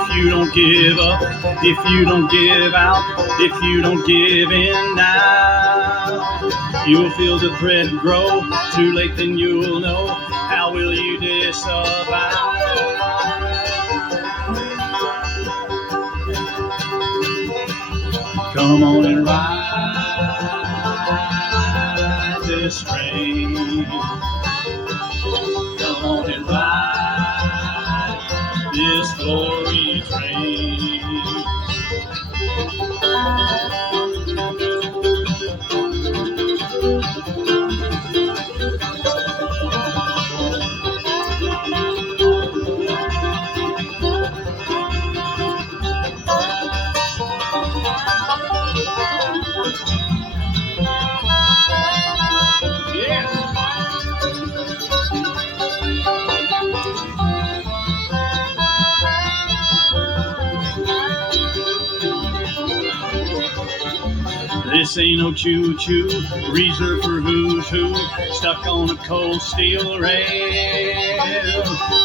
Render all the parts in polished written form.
if you don't give up, if you don't give out, if you don't give in now, you'll feel the thread grow. Too late, then you'll know. How will you disavow? Come on and ride this train. Come on and ride this glory train. This ain't no choo-choo, reserved for who's who, stuck on a cold steel rail.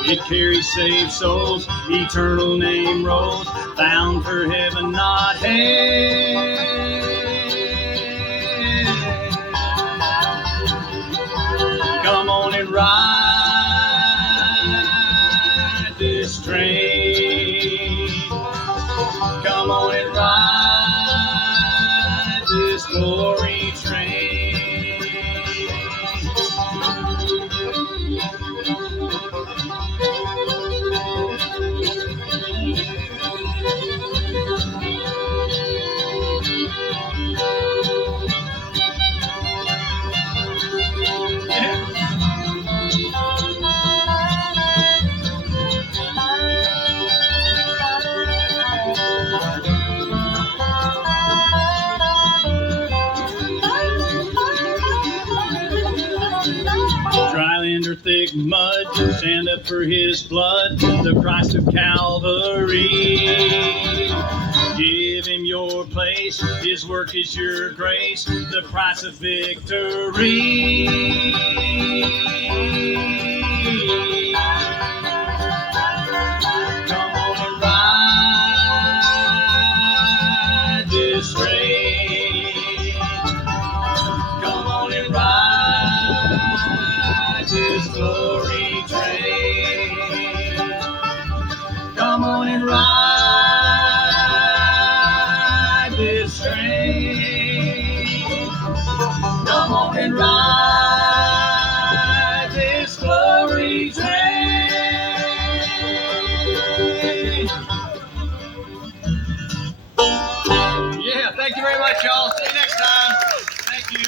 It carries saved souls, eternal name rolls, bound for heaven, not hell. Come on and ride this train. Come on and ride this glory train. Dry land or thick mud, stand up for his blood, the Christ of Calvary. Give him your place, his work is your grace, the price of victory. Come on and ride this train. Come on and ride this glory train. Come on and ride this train. Come on and ride this glory train. Yeah, thank you very much, y'all. See you next time. Thank you.